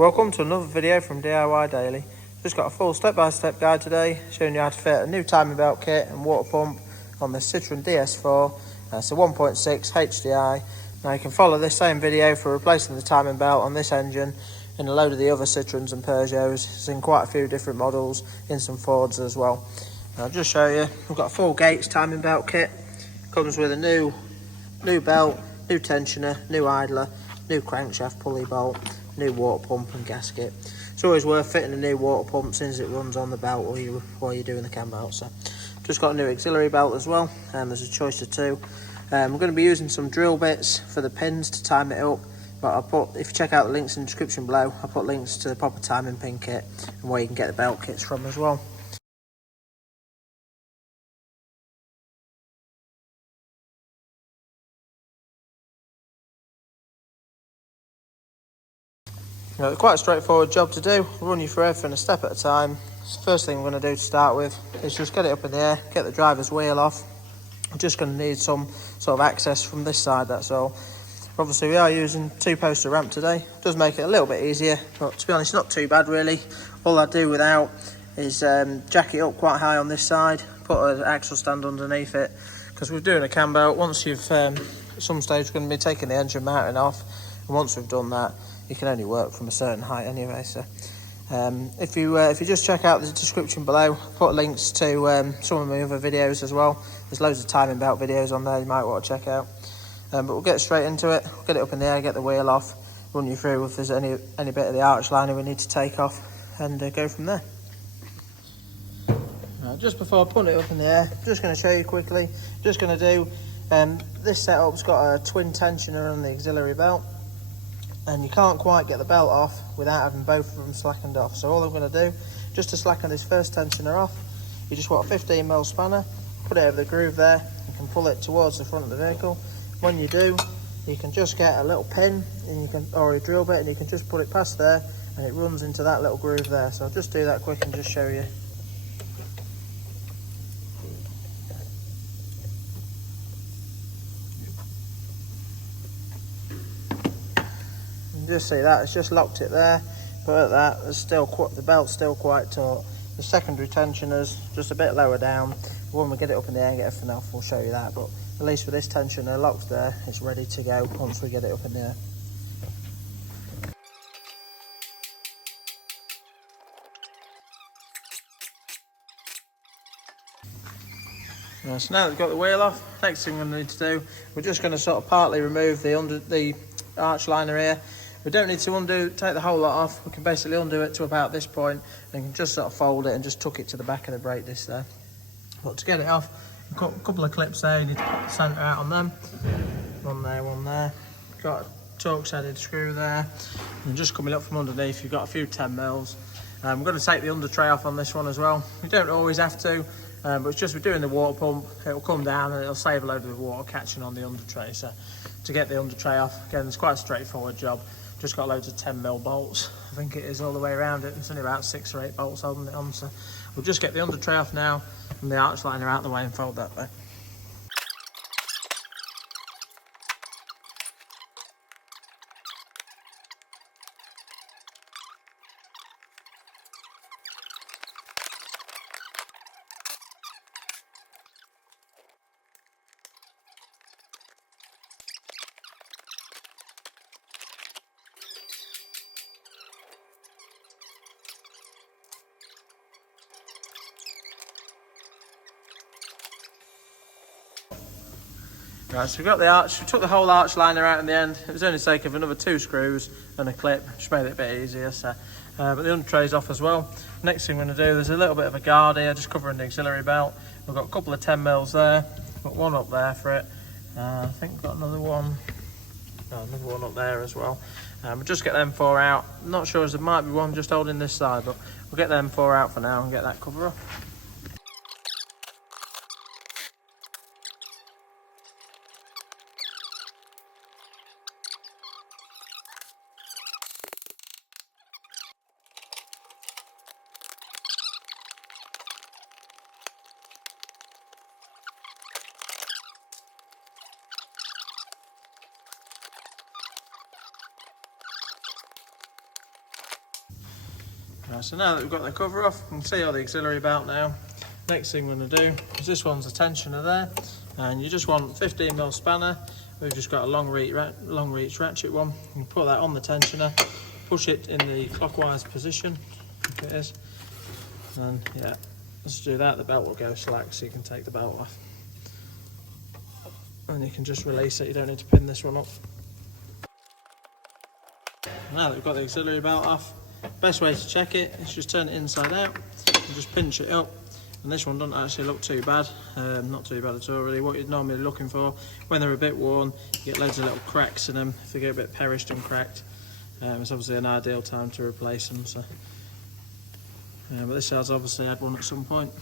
Welcome to another video from DIY Daily. Just got a full step-by-step guide today showing you how to fit a new timing belt kit and water pump on the Citroen DS4. It's a 1.6 HDI. Now you can follow this same video for replacing the timing belt on this engine in a load of the other Citroens and Peugeots. It's in quite a few different models, in some Fords as well. I'll just show you. We've got a full Gates timing belt kit. Comes with a new belt, new tensioner, new idler, new crankshaft pulley bolt, new water pump and gasket. It's always worth fitting a new water pump since it runs on the belt while you're doing the cam belt. So just got a new auxiliary belt as well, and there's a choice of two. We're going to be using some drill bits for the pins to time it up, but if you check out the links in the description below, I'll put links to the proper timing pin kit and where you can get the belt kits from as well. Quite a straightforward job to do. I'll run you through everything a step at a time. First thing we're going to do to start with is just get it up in the air, get the driver's wheel off. I'm just going to need some sort of access from this side, that's all. Obviously we are using 2-poster ramp today. It does make it a little bit easier, but to be honest not too bad really. All I do without is jack it up quite high on this side, put an axle stand underneath it, because we're doing a cam belt. Once you've at some stage we're going to be taking the engine mounting off, and once we've done that you can only work from a certain height anyway. So if you just check out the description below, I'll put links to some of my other videos as well. There's loads of timing belt videos on there you might want to check out. But we'll get straight into it. We'll get it up in the air, get the wheel off, run you through if there's any bit of the arch liner we need to take off, and go from there. Just before putting it up in the air, I'm just going to show you quickly. Just going to do this setup's got a twin tensioner on the auxiliary belt, and you can't quite get the belt off without having both of them slackened off. So all I'm going to do, just to slacken this first tensioner off, you just want a 15mm spanner, put it over the groove there, you can pull it towards the front of the vehicle. When you do, you can just get a little pin or a drill bit, and you can just put it past there and it runs into that little groove there. So I'll just do that quick and just show you. Just see that it's just locked it there, but at that the belt's still quite taut. The secondary tensioner's just a bit lower down. When we get it up in the air and get everything off, we'll show you that, but at least with this tensioner locked there, it's ready to go once we get it up in the air. So now that we've got the wheel off, next thing we're going to need to do, we're just going to sort of partly remove the arch liner here. We don't need to take the whole lot off. We can basically undo it to about this point and can just sort of fold it and just tuck it to the back of the brake disc there. But to get it off, you've got a couple of clips there, you need to put the centre out on them. One there. Got a Torx-headed screw there. And just coming up from underneath, you've got a few 10mm. We're going to take the under tray off on this one as well. We don't always have to, but it's just we're doing the water pump, it'll come down and it'll save a load of water catching on the under tray. So to get the under tray off, again, it's quite a straightforward job. Just got loads of 10mm bolts, I think it is, all the way around it. It's only about 6 or 8 bolts holding it on, so we'll just get the under tray off now and the arch liner out of the way and fold that back. Right, so we've got the arch, we took the whole arch liner out in the end. It was only the sake of another 2 screws and a clip, which made it a bit easier. So, but the under tray's off as well. Next thing we're going to do, there's a little bit of a guard here, just covering the auxiliary belt. We've got a couple of 10mm there, got one up there for it. I think we've got another one up there as well. We'll just get them 4 out. I'm not sure, as there might be one just holding this side, but we'll get them 4 out for now and get that cover off. So now that we've got the cover off, you can see all the auxiliary belt now. Next thing we're going to do is this one's a tensioner there, and you just want 15mm spanner. We've just got a long reach ratchet one. You can put that on the tensioner, push it in the clockwise position, if it is, and yeah, let's do that. The belt will go slack, so you can take the belt off, and you can just release it. You don't need to pin this one up. Now that we've got the auxiliary belt off, best way to check it is just turn it inside out and just pinch it up. And this one doesn't actually look too bad, not too bad at all really. What you're normally looking for, when they're a bit worn, you get loads of little cracks in them. If they get a bit perished and cracked, it's obviously an ideal time to replace them. So, but this has obviously had one at some point.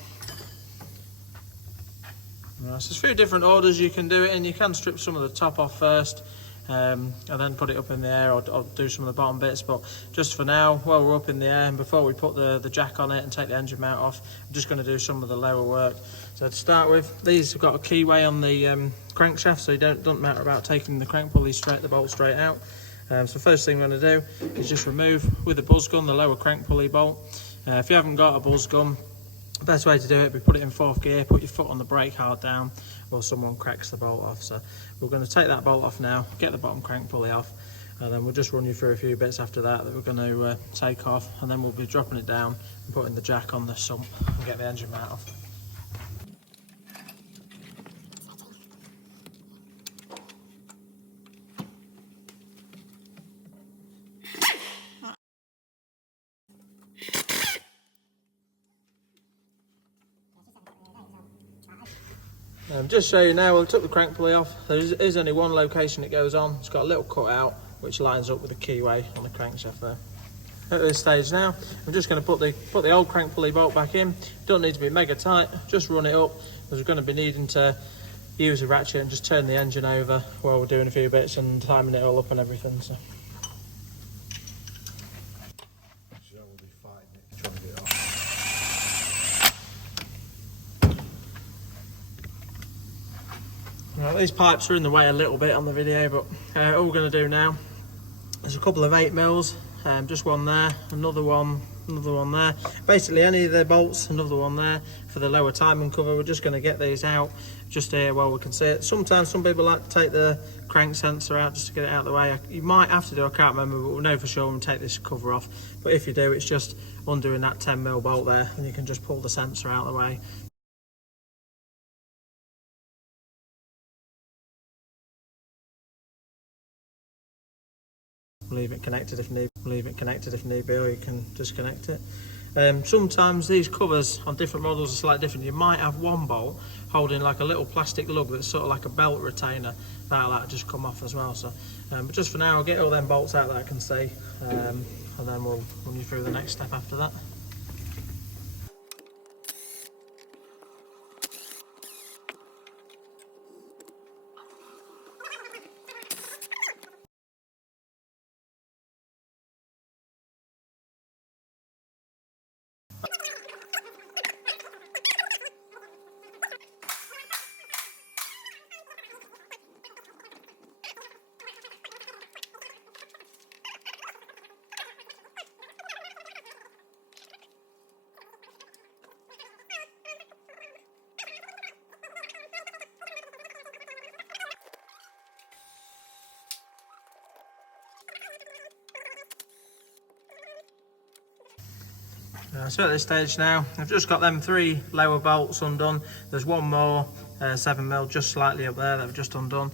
So there's a few different orders you can do it in. You can strip some of the top off first, and then put it up in the air, or do some of the bottom bits, but just for now, while we're up in the air and before we put the jack on it and take the engine mount off, I'm just going to do some of the lower work. So to start with, these have got a keyway on the crankshaft, so it doesn't matter about taking the crank pulley the bolt straight out. So first thing we're going to do is just remove with a buzz gun the lower crank pulley bolt. If you haven't got a buzz gun, the best way to do it, we put it in 4th gear, put your foot on the brake hard down, or someone cracks the bolt off. So we're going to take that bolt off now, get the bottom crank pulley off, and then we'll just run you through a few bits after that we're going to take off, and then we'll be dropping it down and putting the jack on the sump and get the engine mount off. Just show you now, we'll took the crank pulley off. There is only one location it goes on. It's got a little cutout which lines up with the keyway on the crankshaft there. At this stage now, I'm just going to put the old crank pulley bolt back in. Don't need to be mega tight, just run it up, because we're going to be needing to use a ratchet and just turn the engine over while we're doing a few bits and timing it all up and everything. So. Right, these pipes are in the way a little bit on the video, but all we're going to do now is a couple of 8mm, just one there, another one there. Basically any of the bolts, another one there for the lower timing cover. We're just going to get these out just here where we can see it. Sometimes some people like to take the crank sensor out just to get it out of the way. You might have to do, I can't remember, but we'll know for sure when we take this cover off. But if you do, it's just undoing that 10mm bolt there, and you can just pull the sensor out of the way. Leave it connected if need be, or you can disconnect it. Sometimes these covers on different models are slightly different. You might have one bolt holding like a little plastic lug that's sort of like a belt retainer. That'll just come off as well. So, but just for now, I'll get all them bolts out that I can see, and then we'll run you through the next step after that. So at this stage now, I've just got them 3 lower bolts undone. There's one more 7mm just slightly up there that I've just undone.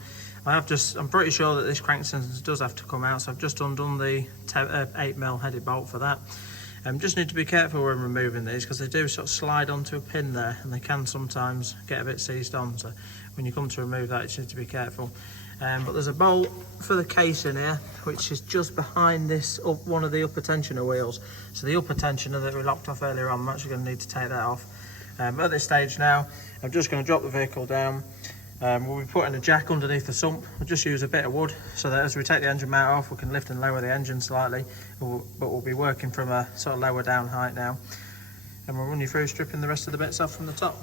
I'm pretty sure that this crank sensor does have to come out, so I've just undone the 8mm headed bolt for that. Just need to be careful when removing these, because they do sort of slide onto a pin there, and they can sometimes get a bit seized on. So when you come to remove that, you just need to be careful. But there's a bolt for the case in here, which is just behind this one of the upper tensioner wheels. So the upper tensioner that we locked off earlier on, I'm actually going to need to take that off. At this stage now, I'm just going to drop the vehicle down. We'll be putting a jack underneath the sump. We'll just use a bit of wood so that as we take the engine mount off, we can lift and lower the engine slightly. But we'll be working from a sort of lower down height now. And we'll run you through stripping the rest of the bits off from the top.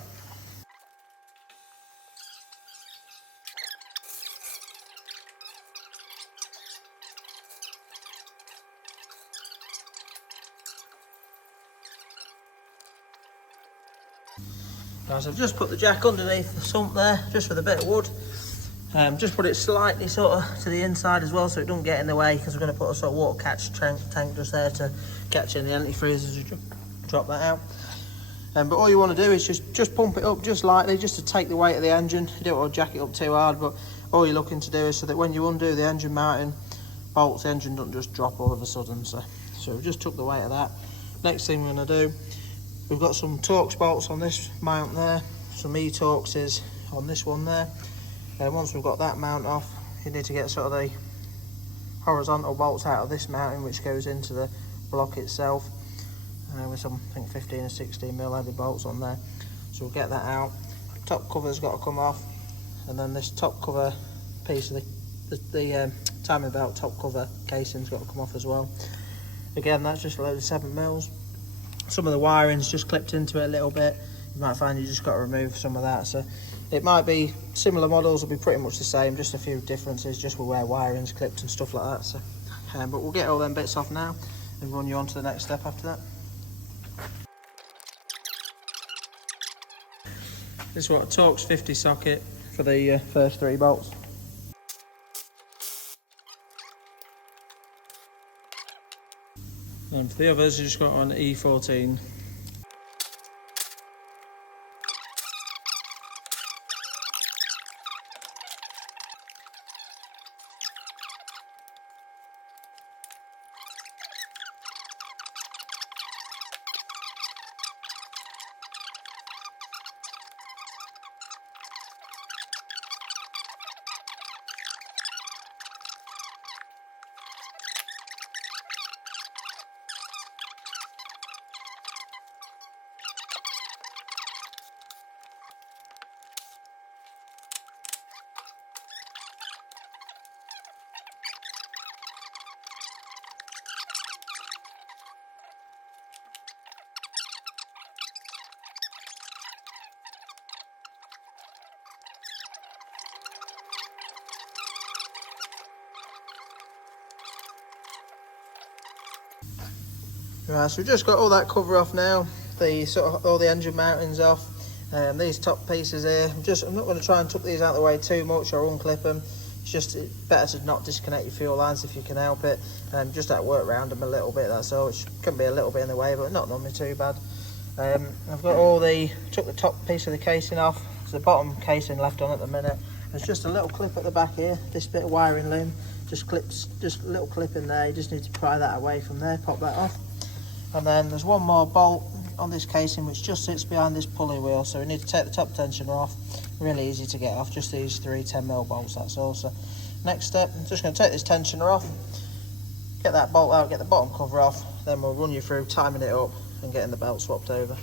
Right, so I've just put the jack underneath the sump there, just with a bit of wood. Just put it slightly sort of to the inside as well, so it doesn't get in the way, because we're going to put a sort of water catch tank just there to catch in the antifreeze as you drop that out. But all you want to do is just pump it up just lightly, just to take the weight of the engine. You don't want to jack it up too hard, but all you're looking to do is so that when you undo the engine mounting bolts, the engine doesn't just drop all of a sudden. So we just took the weight of that. Next thing we're going to do, we've got some Torx bolts on this mount there, some E-Torxes on this one there. Once we've got that mount off, you need to get sort of the horizontal bolts out of this mounting, which goes into the block itself, with some, I think, 15 and 16 mil heavy bolts on there. So we'll get that out. Top cover's got to come off, and then this top cover piece of the timing belt top cover casing's got to come off as well. Again, that's just a load of 7 mils. Some of the wiring's just clipped into it a little bit. You might find you just got to remove some of that. So it might be similar models, will be pretty much the same, just a few differences, just with where wiring's clipped and stuff like that. So, but we'll get all them bits off now and run you on to the next step after that. This is what a Torx 50 socket for the first 3 bolts. And for the others, you just got on E14. Right, so we've just got all that cover off now, the sort of all the engine mountings off. These top pieces here, I'm not going to try and tuck these out of the way too much or unclip them. It's just better to not disconnect your fuel lines if you can help it. Just that work around them a little bit, that's all. It can be a little bit in the way, but not normally too bad. I've got took the top piece of the casing off. There's the bottom casing left on at the minute. There's just a little clip at the back here, this bit of wiring limb, just a little clip in there. You just need to pry that away from there, pop that off. And then there's one more bolt on this casing which just sits behind this pulley wheel, so we need to take the top tensioner off. Really easy to get off, just these 3 10mm bolts, that's all. So next step, I'm just going to take this tensioner off, get that bolt out, get the bottom cover off, then we'll run you through timing it up and getting the belt swapped over.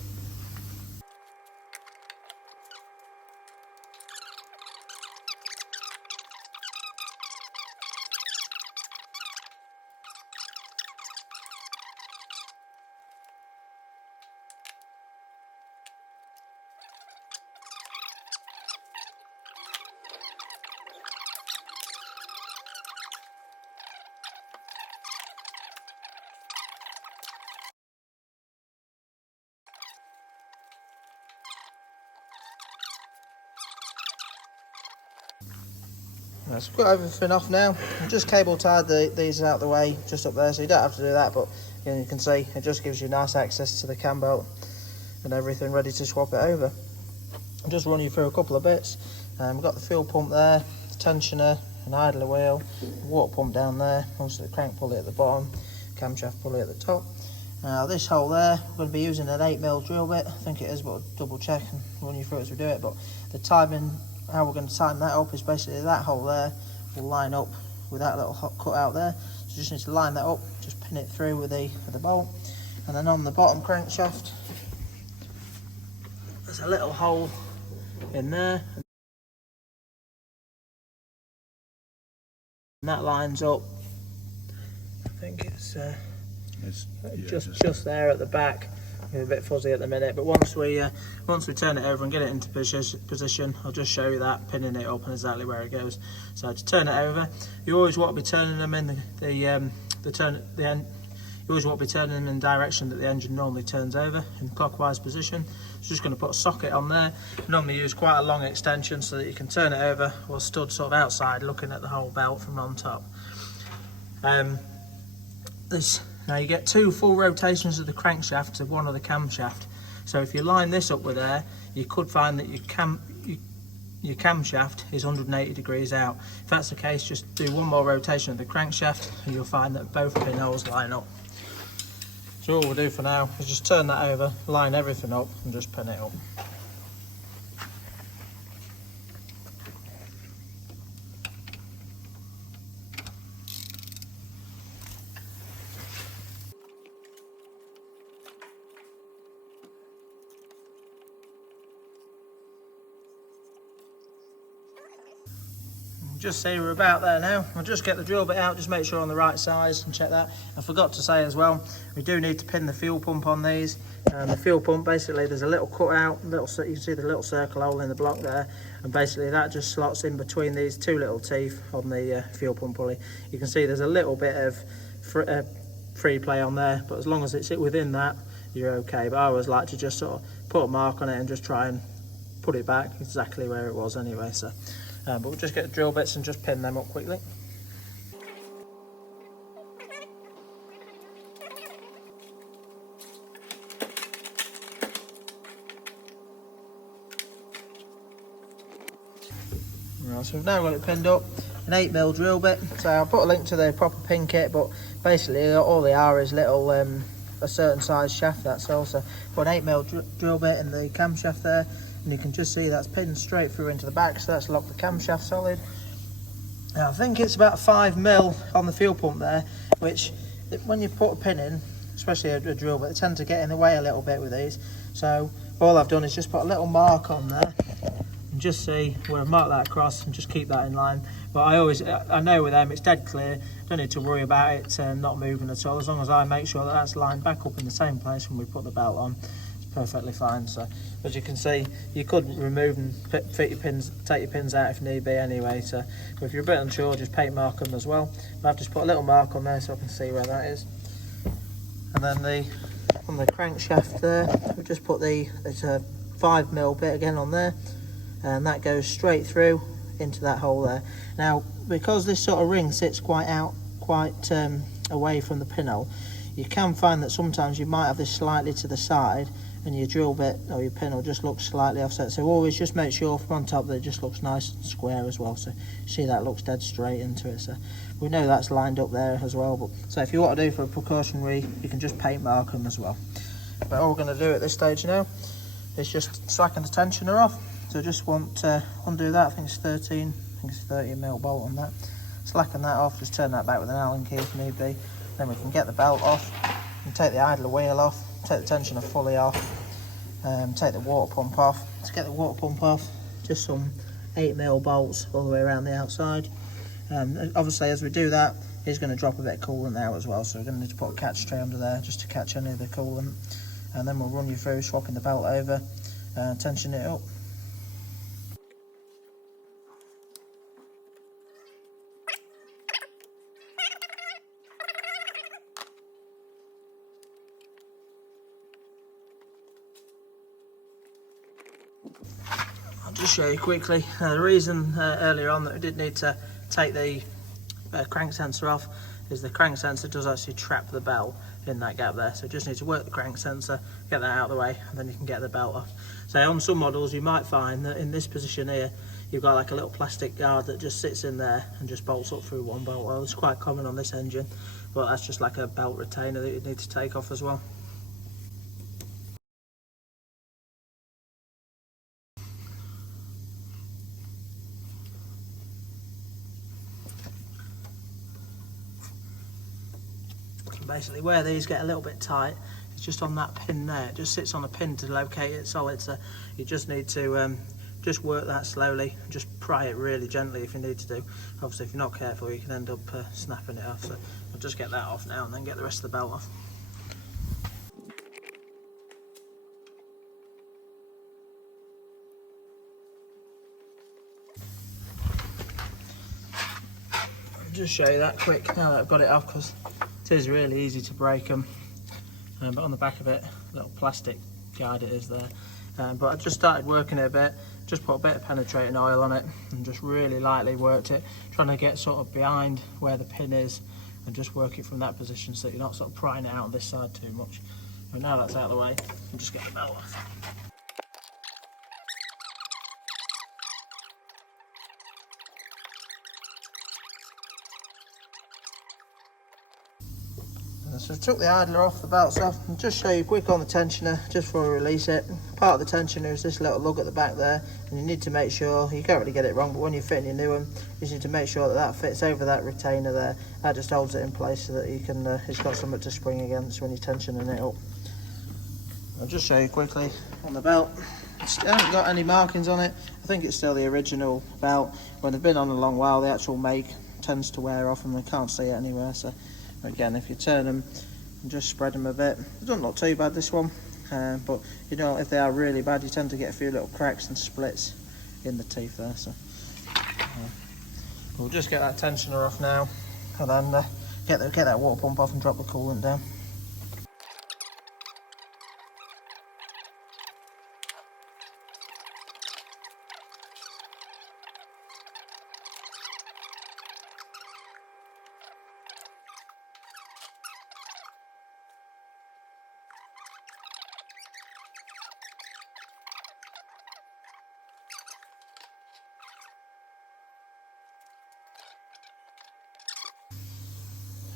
Right, so I've got everything off now. I've just cable tied these out the way, just up there, so you don't have to do that, but again, you can see it just gives you nice access to the cam belt and everything ready to swap it over. I'll just run you through a couple of bits. We've got the fuel pump there, the tensioner, an idler wheel, water pump down there, also the crank pulley at the bottom, camshaft pulley at the top. Now this hole there, we're going to be using an 8mm drill bit, I think it is, but I'll double check and run you through it as we do it. But the timing, how we're going to tighten that up is basically that hole there will line up with that little cut out there. So you just need to line that up, just pin it through with the bolt. And then on the bottom crankshaft, there's a little hole in there. And that lines up, I think it's just there at the back. It's a bit fuzzy at the minute, but once we turn it over and get it into position, I'll just show you that, pinning it up and exactly where it goes. So to turn it over, you always want to be turning them in you you always want to be turning them in the direction that the engine normally turns over, in clockwise position. So just going to put a socket on there. Normally use quite a long extension so that you can turn it over or stood sort of outside looking at the whole belt from on top. Now you get 2 full rotations of the crankshaft to 1 of the camshaft. So if you line this up with there, you could find that your camshaft is 180 degrees out. If that's the case, just do 1 more rotation of the crankshaft and you'll find that both pinholes line up. So all we'll do for now is just turn that over, line everything up and just pin it up. Just see we're about there now. I'll just get the drill bit out, just make sure on the right size and check that. I forgot to say as well, we do need to pin the fuel pump on these. And the fuel pump, basically there's a little cut out, you can see the little circle hole in the block there, and basically that just slots in between these 2 little teeth on the fuel pump pulley. You can see there's a little bit of free play on there, but as long as it's within that, you're okay. But I always like to just sort of put a mark on it and just try and put it back exactly where it was anyway. So. But we'll just get the drill bits and just pin them up quickly. Right, so we've now got it pinned up, an 8mm drill bit. So I'll put a link to the proper pin kit, but basically all they are is little a certain size shaft, that's all. So put an 8mm drill bit in the camshaft there. And you can just see that's pinned straight through into the back, so that's locked the camshaft solid. Now, I think it's about 5mm on the fuel pump there, which when you put a pin in, especially a drill bit, they tend to get in the way a little bit with these. So all I've done is just put a little mark on there and just see where I've marked that across and just keep that in line. But I know with them it's dead clear, don't need to worry about it not moving at all, as long as I make sure that that's lined back up in the same place when we put the belt on. Perfectly fine. So as you can see, you could remove and fit your pins, take your pins out if need be anyway. So if you're a bit unsure, just paint mark them as well. But I've just put a little mark on there so I can see where that is. And then on the crankshaft there, we've just put it's a 5mm bit again on there, and that goes straight through into that hole there. Now, because this sort of ring sits quite away from the pinhole, you can find that sometimes you might have this slightly to the side and your drill bit or your pin will just look slightly offset. So always just make sure from on top that it just looks nice and square as well. So you see that looks dead straight into it. So we know that's lined up there as well. But so if you want to do for a precautionary, you can just paint mark them as well. But all we're going to do at this stage now is just slacken the tensioner off. So just want to undo that. I think it's 30mm bolt on that. Slacken that off, just turn that back with an Allen key if need be. Then we can get the belt off and take the idler wheel off, take the tensioner fully off, take the water pump off. To get the water pump off, just some 8mm bolts all the way around the outside. Obviously as we do that, it's going to drop a bit of coolant out as well, so we're going to need to put a catch tray under there just to catch any of the coolant. And then we'll run you through swapping the belt over and tension it up. I'll just show you quickly. The reason earlier on that we did need to take the crank sensor off is the crank sensor does actually trap the belt in that gap there. So you just need to work the crank sensor, get that out of the way, and then you can get the belt off. So on some models you might find that in this position here, you've got like a little plastic guard that just sits in there and just bolts up through one bolt. Well, it's quite common on this engine, but that's just like a belt retainer that you need to take off as well. Basically where these get a little bit tight, it's just on that pin there. It just sits on a pin to locate it solid, so you just need to just work that slowly and just pry it really gently if you need to do. Obviously if you're not careful you can end up snapping it off, so I'll just get that off now and then get the rest of the belt off. I'll just show you that quick now that I've got it off, because It is really easy to break them, but on the back of it, a little plastic guide it is there. But I just started working it a bit, just put a bit of penetrating oil on it and just really lightly worked it, trying to get sort of behind where the pin is and just work it from that position so you're not sort of prying it out on this side too much. But now that's out of the way, I'll just get the belt off. So I took the idler off, the belts off, and just show you quick on the tensioner, just before we release it. Part of the tensioner is this little lug at the back there, and you need to make sure, you can't really get it wrong, but when you're fitting your new one, you just need to make sure that that fits over that retainer there. That just holds it in place so that you can, it's got something to spring against when you're tensioning it up. I'll just show you quickly on the belt. It hasn't got any markings on it. I think it's still the original belt. When they've been on a long while, the actual make tends to wear off and they can't see it anywhere. So again, if you turn them and just spread them a bit, it doesn't look too bad, this one, but you know, if they are really bad, you tend to get a few little cracks and splits in the teeth there. So we'll just get that tensioner off now, and then get that water pump off and drop the coolant down.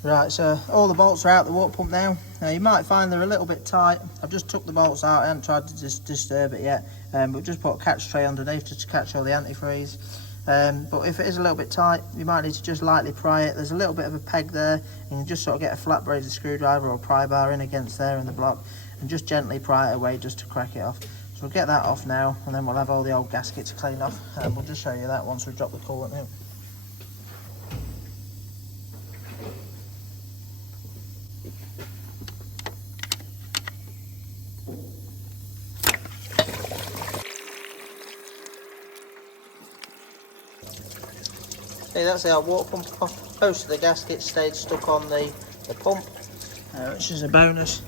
Right, so all the bolts are out the water pump now. Now you might find they're a little bit tight. I've just took the bolts out, I haven't tried to disturb it yet, but just put a catch tray underneath just to catch all the antifreeze. But if it is a little bit tight, you might need to just lightly pry it. There's a little bit of a peg there, and you can just sort of get a flat braided screwdriver or pry bar in against there in the block, and just gently pry it away just to crack it off. So we'll get that off now, and then we'll have all the old gaskets cleaned off, and we'll just show you that once we drop the coolant in. Okay, that's the old water pump off. Most of the gaskets stayed stuck on the pump, which is a bonus.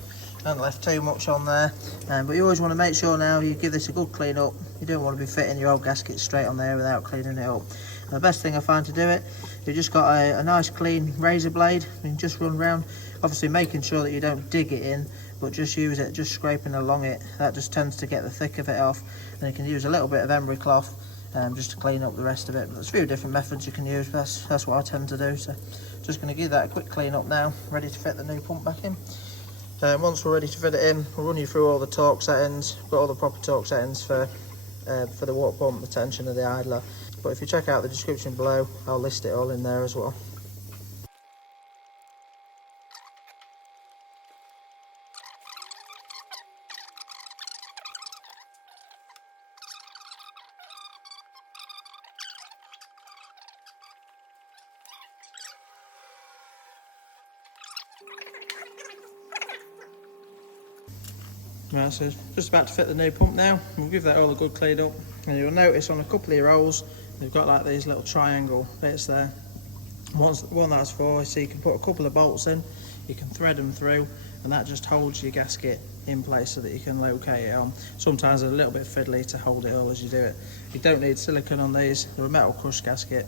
Don't left too much on there, but you always want to make sure now you give this a good clean up. You don't want to be fitting your old gasket straight on there without cleaning it up. And the best thing I find to do it, you've just got a nice clean razor blade, and you just run around, obviously making sure that you don't dig it in, but just use it, just scraping along it. That just tends to get the thick of it off, and you can use a little bit of emery cloth just to clean up the rest of it. But there's a few different methods you can use, but that's what I tend to do. So just going to give that a quick clean up now, ready to fit the new pump back in. Once we're ready to fit it in, we'll run you through all the torque settings. We've got all the proper torque settings for the water pump, the tension of the idler. But if you check out the description below, I'll list it all in there as well. Right, so just about to fit the new pump now. We'll give that all a good clean up, and you'll notice on a couple of your rolls they've got like these little triangle bits there. One that's for, so you can put a couple of bolts in, you can thread them through, and that just holds your gasket in place so that you can locate it on. Sometimes they're a little bit fiddly to hold it all as you do it. You don't need silicone on these, they're a metal crush gasket,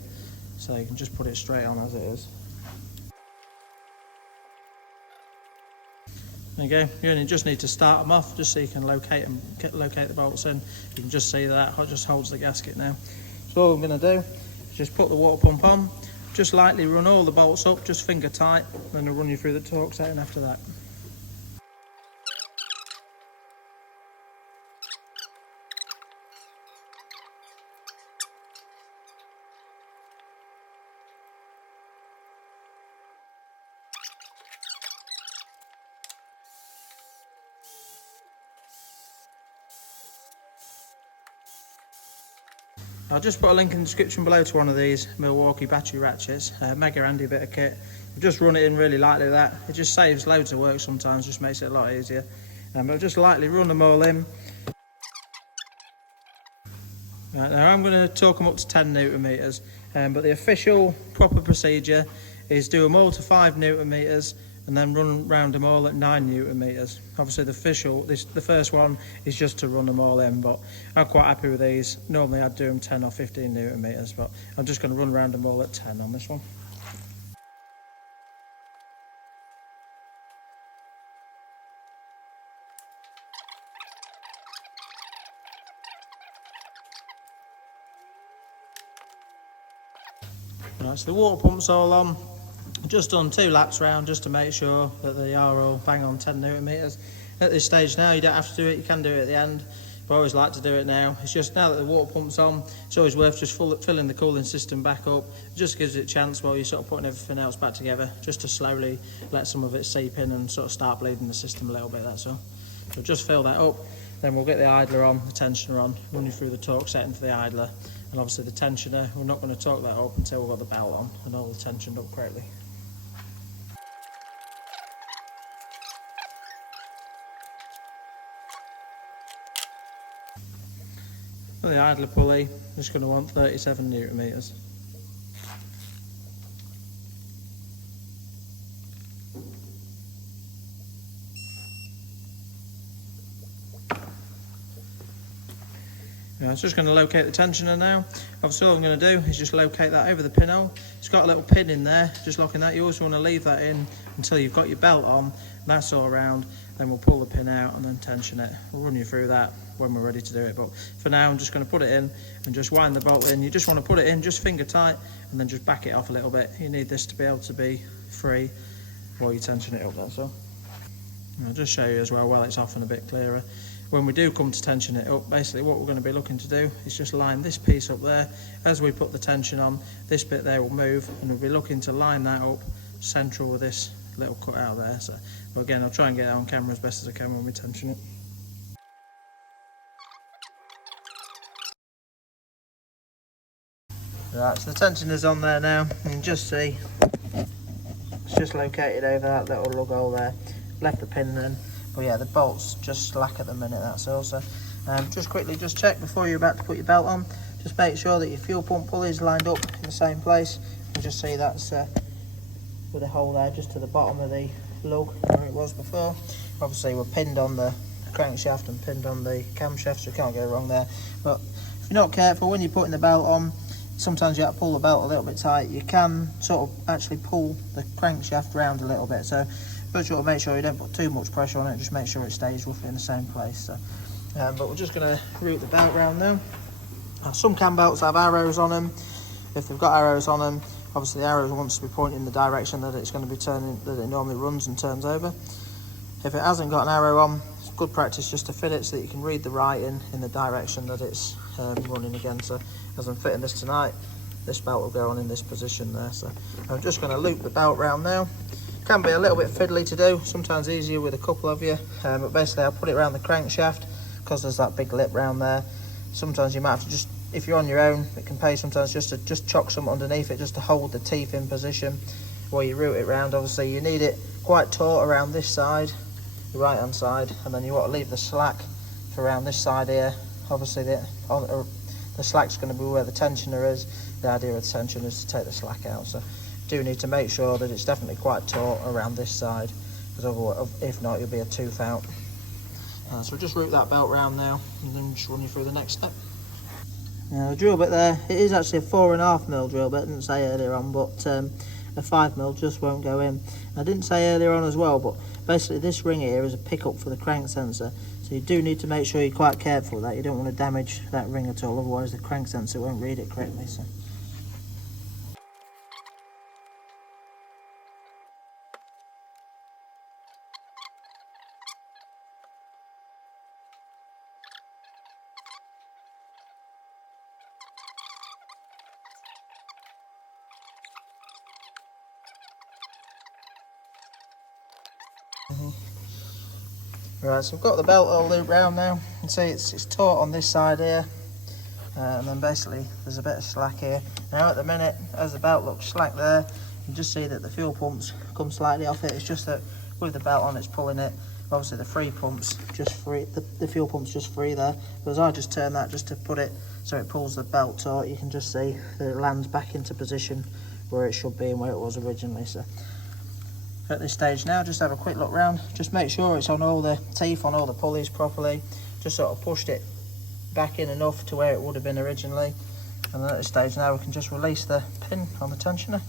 so you can just put it straight on as it is. There you go. You only just need to start them off just so you can locate the bolts in. You can just see that just holds the gasket now. So all I'm going to do is just put the water pump on, just lightly run all the bolts up, just finger tight, then I'll run you through the torque setting after that. I'll just put a link in the description below to one of these Milwaukee battery ratchets. Mega handy bit of kit. Just run it in really lightly like that. It just saves loads of work sometimes, just makes it a lot easier. But just lightly run them all in. Right, now I'm going to torque them up to 10 Newton meters, but the official proper procedure is do them all to 5 Newton meters, and then run round them all at 9 Newton meters. Obviously the first one is just to run them all in, but I'm quite happy with these. Normally I'd do them 10 or 15 Newton meters, but I'm just going to run around them all at 10 on this one. Right, so the water pump's all on. Just done 2 laps round just to make sure that they are all bang on 10 Newton meters. At this stage now, you don't have to do it, you can do it at the end, but I always like to do it now. It's just now that the water pump's on, it's always worth just filling the cooling system back up. It just gives it a chance while you're sort of putting everything else back together, just to slowly let some of it seep in and sort of start bleeding the system a little bit, that's all. So just fill that up, then we'll get the idler on, the tensioner on, run you through the torque setting for the idler, and obviously the tensioner, we're not going to torque that up until we've got the belt on and all the tensioned up correctly. For the idler pulley, just going to want 37 Newton meters. Now, it's just going to locate the tensioner now. Obviously all I'm going to do is just locate that over the pinhole. It's got a little pin in there, just locking that. You always want to leave that in until you've got your belt on. That's all around. Then we'll pull the pin out and then tension it. We'll run you through that when we're ready to do it, but for now I'm just going to put it in and just wind the bolt in. You just want to put it in just finger tight and then just back it off a little bit. You need this to be able to be free while you tension it up, that's all. And I'll just show you as well while it's off and a bit clearer. When we do come to tension it up, basically what we're going to be looking to do is just line this piece up there. As we put the tension on, this bit there will move, and we'll be looking to line that up central with this little cut out there. So again, I'll try and get that on camera as best as I can when we tension it. Right, so the tension is on there now. You can just see it's just located over that little lug hole there. Left the pin in, but yeah, the bolt's just slack at the minute, that's all. So just quickly just check before you're about to put your belt on. Just make sure that your fuel pump pulley is lined up in the same place. You can just see that's with a hole there just to the bottom of the lug where it was before. Obviously we're pinned on the crankshaft and pinned on the camshaft, so you can't go wrong there. But if you're not careful when you're putting the belt on, sometimes you have to pull the belt a little bit tight. You can sort of actually pull the crankshaft round a little bit. So first you want to make sure you don't put too much pressure on it, just make sure it stays roughly in the same place. So, but we're just going to route the belt round now. Some cam belts have arrows on them. If they've got arrows on them, obviously the arrows wants to be pointing in the direction that it's going to be turning, that it normally runs and turns over. If it hasn't got an arrow on, it's good practice just to fit it so that you can read the writing in the direction that it's running again. So as I'm fitting this tonight, this belt will go on in this position there. So I'm just going to loop the belt round now. Can be a little bit fiddly to do, sometimes easier with a couple of you, but basically I'll put it around the crankshaft because there's that big lip round there. Sometimes you might have to just, if you're on your own, it can pay sometimes just to chock something underneath it just to hold the teeth in position while you route it round. Obviously you need it quite taut around this side, the right hand side, and then you want to leave the slack for around this side here. Obviously the slack's going to be where the tensioner is. The idea of the tensioner is to take the slack out. So do need to make sure that it's definitely quite taut around this side, because otherwise, if not, you'll be a tooth out. So we'll just route that belt round now and then just run you through the next step. Now the drill bit there, it is actually a 4.5mm drill bit. I didn't say earlier on, but a 5mm just won't go in. I didn't say earlier on as well, but basically this ring here is a pickup for the crank sensor, so you do need to make sure you're quite careful with that. You don't want to damage that ring at all, otherwise the crank sensor won't read it correctly. So. Right, so I've got the belt all looped round now. You can see it's taut on this side here, and then basically there's a bit of slack here. Now at the minute, as the belt looks slack there, you can just see that the fuel pumps come slightly off it. It's just that with the belt on, it's pulling it. Obviously the free pump's just free, the fuel pump's just free there. But as I just turn that just to put it so it pulls the belt taut, you can just see that it lands back into position where it should be and where it was originally. So At this stage now, just have a quick look round, just make sure it's on all the teeth, on all the pulleys properly, just sort of pushed it back in enough to where it would have been originally. And then at this stage now we can just release the pin on the tensioner.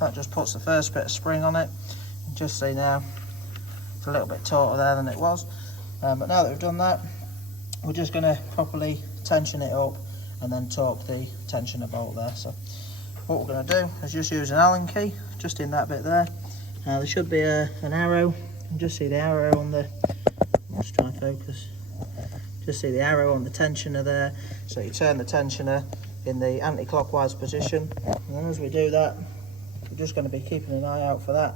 That just puts the first bit of spring on it. You can just see now it's a little bit tauter there than it was. But now that we've done that, we're just going to properly tension it up and then torque the tensioner bolt there. So what we're going to do is just use an Allen key just in that bit there. There should be an arrow. You can just see the arrow on the, let's try and focus. Just see the arrow on the tensioner there. So you turn the tensioner in the anti-clockwise position, and then as we do that, we're just going to be keeping an eye out for that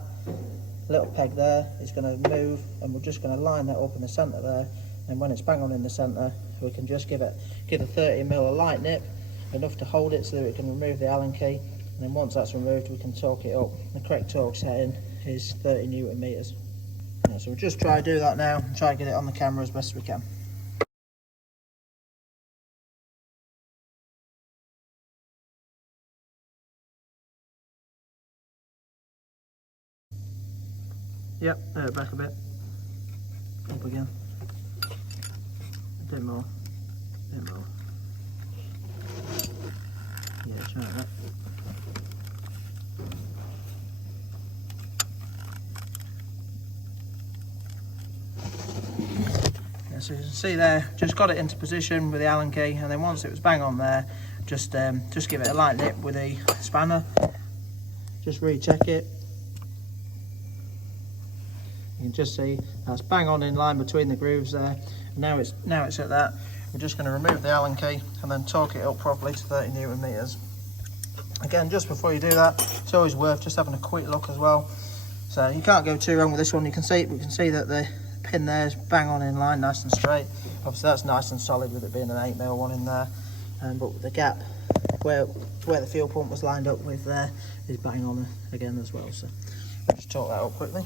little peg there. It's going to move, and we're just going to line that up in the centre there. And when it's bang on in the centre, we can just give a 30mm of light nip, enough to hold it so that we can remove the Allen key. And then once that's removed, we can torque it up. The correct torque setting is 30 Newton meters. Yeah, so we'll just try to do that now and try to get it on the camera as best as we can. Yep, there, back a bit. Up again. A bit more. A bit more. Yeah, it's right that. Yeah, so you can see there, just got it into position with the Allen key, and then once it was bang on there, just give it a light nip with a spanner. Just recheck it. You can just see that's bang on in line between the grooves there. Now it's at that. We're just going to remove the Allen key and then torque it up properly to 30 Newton meters. Again, just before you do that, it's always worth just having a quick look as well. So you can't go too wrong with this one. We can see that the pin there is bang on in line, nice and straight. Obviously that's nice and solid with it being an 8mm one in there. But the gap where the fuel pump was lined up with there is bang on again as well. So I'll just torque that up quickly.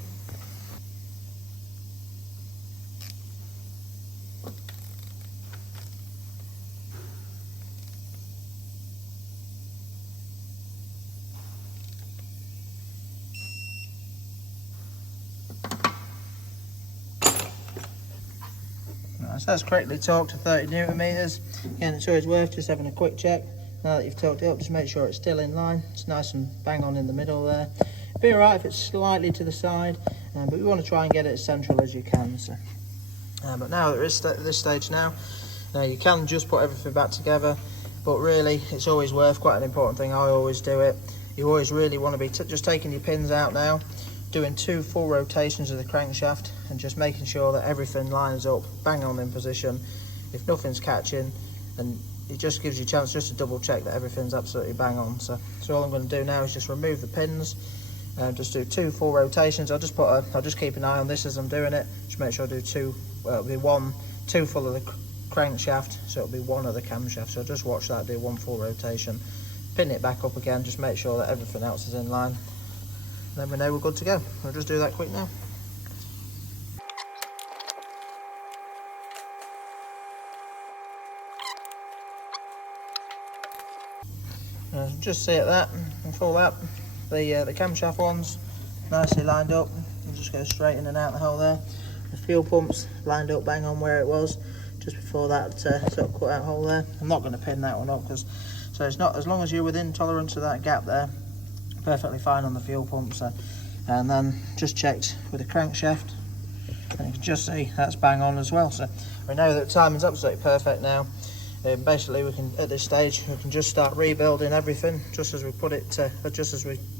So that's correctly torqued to 30 Newton meters. Again, it's always worth just having a quick check. Now that you've torqued it up, just make sure it's still in line. It's nice and bang on in the middle there. It'd be alright if it's slightly to the side, but we want to try and get it as central as you can. So, but now that we're at this stage now, you can just put everything back together, but really it's always worth, quite an important thing, I always do it. You always really want to be just taking your pins out now, doing 2 full rotations of the crankshaft and just making sure that everything lines up bang on in position. If nothing's catching, and it just gives you a chance just to double check that everything's absolutely bang on. So all I'm going to do now is just remove the pins and just do 2 full rotations. I'll just keep an eye on this as I'm doing it. Just make sure I do 2. Well, it'll be 2 full of the crankshaft, so it'll be 1 of the camshaft. So just watch that, do 1 full rotation, pin it back up again, just make sure that everything else is in line. Then we know we're good to go. I'll just do that quick now. Just see at that and full that. The camshaft ones nicely lined up. I'll just go straight in and out the hole there. The fuel pumps lined up bang on where it was just before that sort of cut out hole there. I'm not going to pin that one up because it's not, as long as you're within tolerance of that gap there, perfectly fine on the fuel pump. So, and then just checked with the crankshaft, and you can just see that's bang on as well. So we know that the timing's absolutely perfect now. Basically, we can, at this stage, we can just start rebuilding everything just as we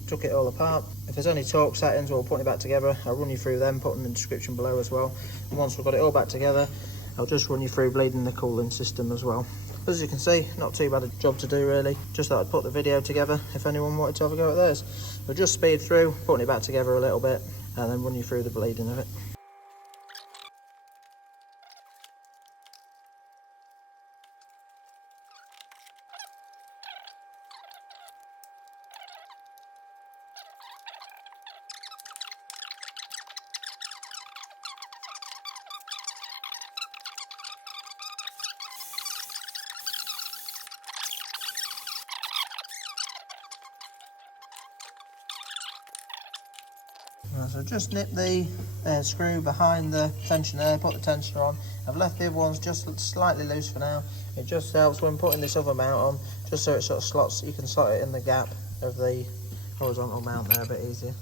took it all apart. If there's any torque settings while we're putting it back together, I'll run you through them, put them in the description below as well. And once we've got it all back together, I'll just run you through bleeding the cooling system as well. As you can see, not too bad a job to do really. Just thought I'd put the video together if anyone wanted to have a go at theirs. We'll just speed through, putting it back together a little bit, and then run you through the bleeding of it. So just nip the screw behind the tensioner, put the tensioner on. I've left the other ones just slightly loose for now. It just helps when putting this other mount on, just so it sort of slots, you can slot it in the gap of the horizontal mount there a bit easier.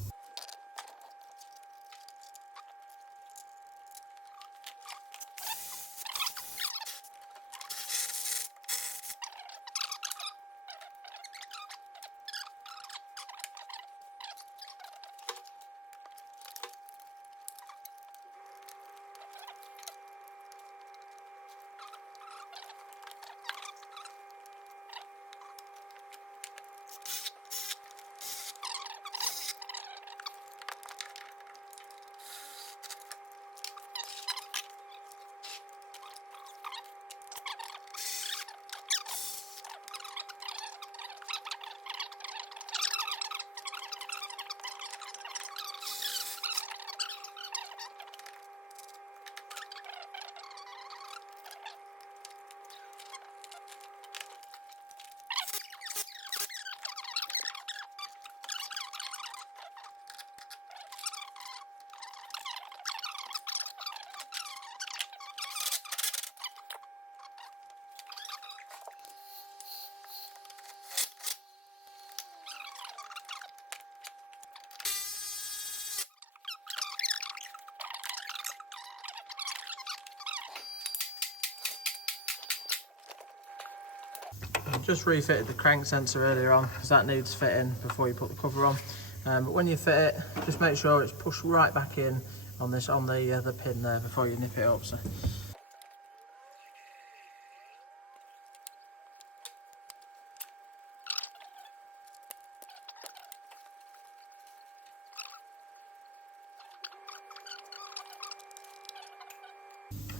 I've just refitted the crank sensor earlier on because that needs fitting before you put the cover on. But when you fit it, just make sure it's pushed right back in on this the pin there before you nip it up. So.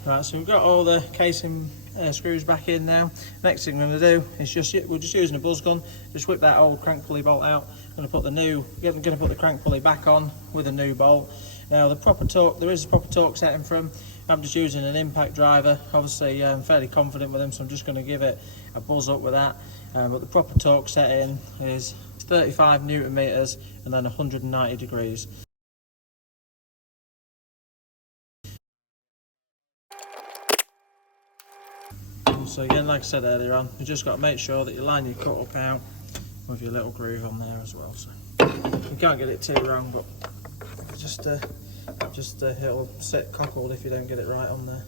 Right, so we've got all the casing screws back in now. Next thing we're going to do is we're just using a buzz gun. Just whip that old crank pulley bolt out. I'm going to put the crank pulley back on with a new bolt. Now the proper torque, there is a proper torque setting for them. I'm just using an impact driver. Obviously I'm fairly confident with them, so I'm just going to give it a buzz up with that. But the proper torque setting is 35 Newton meters and then 190 degrees. So again, like I said earlier on, you just got to make sure that you line your cut up out with your little groove on there as well. So you can't get it too wrong, but it'll sit cockled if you don't get it right on there.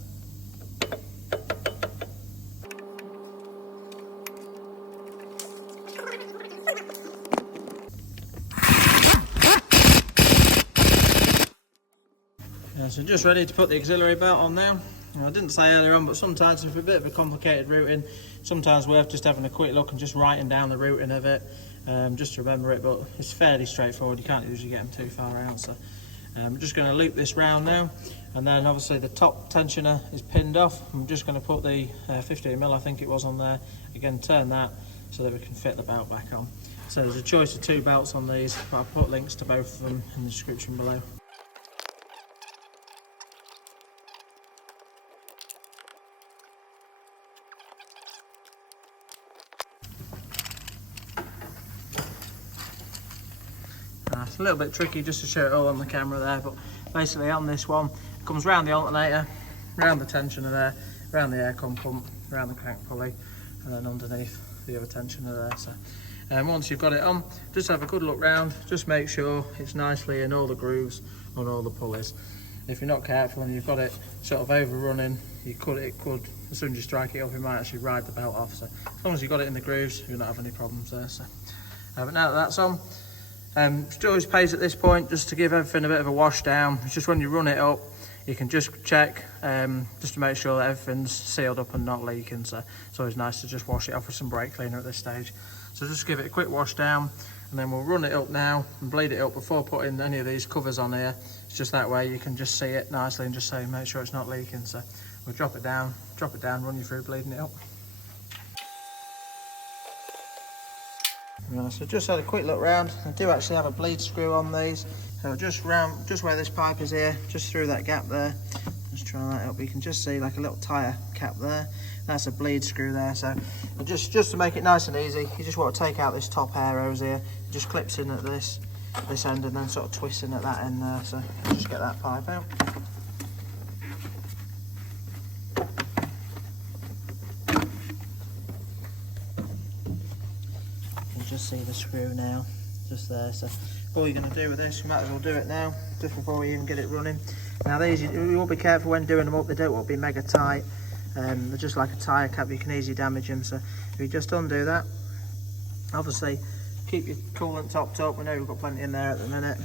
Yeah, so just ready to put the auxiliary belt on now. I didn't say earlier on, but sometimes if it's a bit of a complicated routing, sometimes worth just having a quick look and just writing down the routing of it, just to remember it, but it's fairly straightforward. You can't usually get them too far out. So I'm just going to loop this round now, and then obviously the top tensioner is pinned off. I'm just going to put the 15mm, I think it was, on there. Again, turn that so that we can fit the belt back on. So there's a choice of 2 belts on these, but I'll put links to both of them in the description below. It's a little bit tricky just to show it all on the camera there, but basically on this one, it comes round the alternator, round the tensioner there, round the aircon pump, round the crank pulley, and then underneath the other tensioner there. So once you've got it on, just have a good look round, just make sure it's nicely in all the grooves on all the pulleys. If you're not careful and you've got it sort of overrunning, it could, as soon as you strike it up, it might actually ride the belt off. So as long as you've got it in the grooves, you'll not have any problems there. So but now that that's on, it always pays at this point just to give everything a bit of a wash down. It's just when you run it up, you can just check just to make sure that everything's sealed up and not leaking. So it's always nice to just wash it off with some brake cleaner at this stage. So just give it a quick wash down, and then we'll run it up now and bleed it up before putting any of these covers on here. It's just that way you can just see it nicely and just make sure it's not leaking. So we'll drop it down, run you through bleeding it up. Right, so just had a quick look round. I do actually have a bleed screw on these. So just where this pipe is here, just through that gap there. Just try that up. You can just see like a little tyre cap there. That's a bleed screw there. So just to make it nice and easy, you just want to take out this top air hose here. It just clips in at this. this end and then sort of twisting at that end there. So I'll just get that pipe out. You can just see the screw now, just there. So all you're going to do with this, you might as well do it now, just before we even get it running. Now these, you will be careful when doing them up, they don't want to be mega tight. They're just like a tyre cap, you can easily damage them. So if you just undo that, obviously keep your coolant topped up. We know we've got plenty in there at the minute.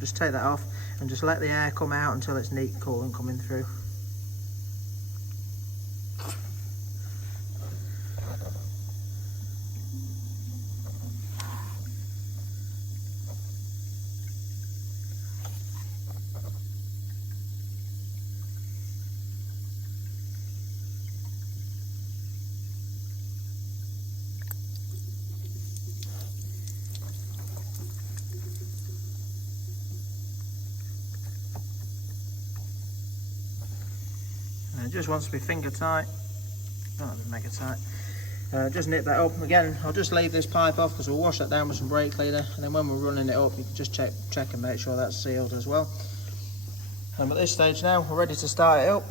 Just take that off and just let the air come out until it's neat coolant coming through. It just wants to be finger tight, not mega tight. Just nip that up. Again, I'll just leave this pipe off because we'll wash that down with some brake cleaner, and then when we're running it up, you can just check and make sure that's sealed as well. And at this stage now, we're ready to start it up.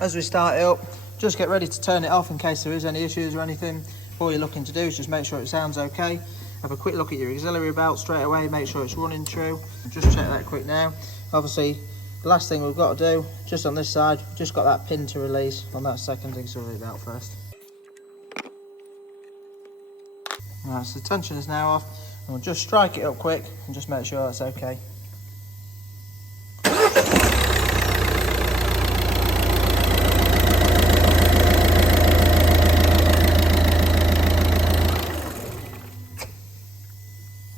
As we start it up, just get ready to turn it off in case there is any issues or anything. All you're looking to do is just make sure it sounds okay. Have a quick look at your auxiliary belt straight away, make sure it's running true. Just check that quick now. Obviously, the last thing we've got to do, just on this side, we've just got that pin to release on that second auxiliary belt first. Right, so the tension is now off, and we'll just strike it up quick and just make sure that's okay.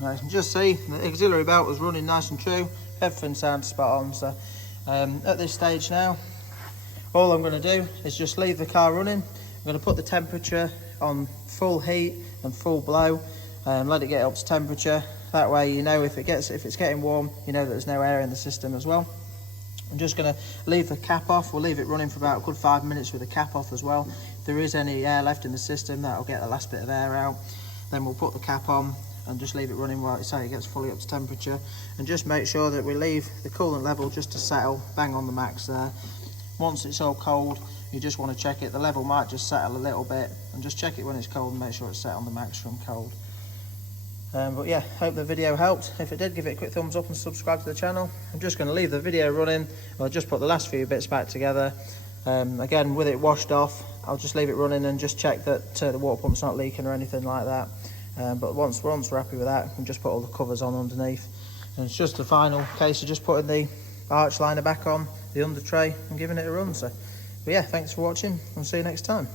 Right, you can just see the auxiliary belt was running nice and true. Everything sounds spot on. So at this stage now, all I'm going to do is just leave the car running. I'm going to put the temperature on full heat and full blow, and let it get up to temperature. That way, you know if it's getting warm, you know that there's no air in the system as well. I'm just going to leave the cap off. We'll leave it running for about a good 5 minutes with the cap off as well. If there is any air left in the system, that'll get the last bit of air out. Then we'll put the cap on and just leave it running while it gets fully up to temperature, and just make sure that we leave the coolant level just to settle bang on the max there. Once it's all cold, you just want to check it. The level might just settle a little bit, and just check it when it's cold and make sure it's set on the max from cold. But yeah, hope the video helped. If it did, give it a quick thumbs up and subscribe to the channel. I'm just going to leave the video running. I'll just put the last few bits back together. Again, with it washed off, I'll just leave it running and just check that the water pump's not leaking or anything like that. But once we're happy with that, we can just put all the covers on underneath. And it's just the final case of just putting the arch liner back on, the under tray, and giving it a run. So, but yeah, thanks for watching, and see you next time.